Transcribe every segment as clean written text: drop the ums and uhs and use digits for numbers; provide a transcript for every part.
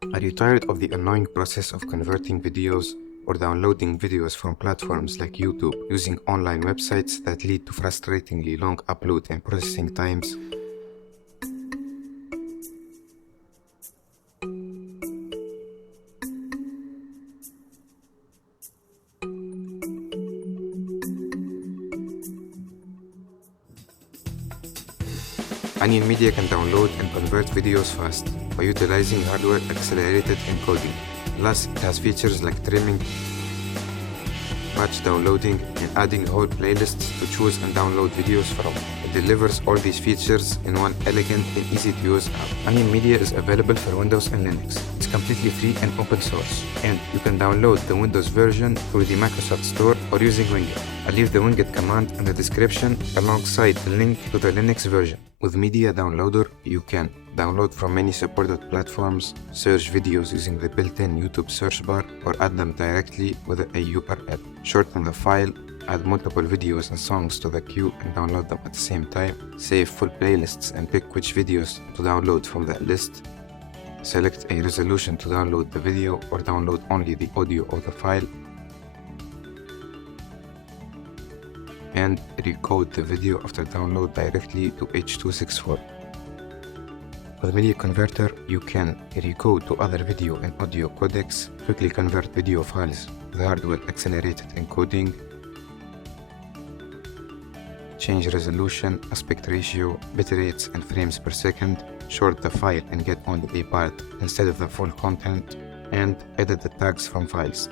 Are you tired of the annoying process of converting videos or downloading videos from platforms like YouTube using online websites that lead to frustratingly long upload and processing times? OnionMedia can download and convert videos fast by utilizing hardware-accelerated encoding. Plus, it has features like trimming, batch downloading, and adding whole playlists to choose and download videos from. It delivers all these features in one elegant and easy-to-use app. OnionMedia is available for Windows and Linux. It's completely free and open source, and you can download the Windows version through the Microsoft Store or using Winget. I'll leave the Winget command in the description alongside the link to the Linux version. With Media Downloader, you can download from many supported platforms, search videos using the built-in YouTube search bar, or add them directly with a URL. Shorten the file, add multiple videos and songs to the queue and download them at the same time. Save full playlists and pick which videos to download from that list. Select a resolution to download the video or download only the audio of the file. And recode the video after download directly to H.264. With Media Converter, you can recode to other video and audio codecs, quickly convert video files with hardware-accelerated encoding, change resolution, aspect ratio, bit rates, and frames per second, short the file and get only a part instead of the full content, and edit the tags from files,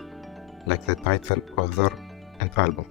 like the title, author, and album.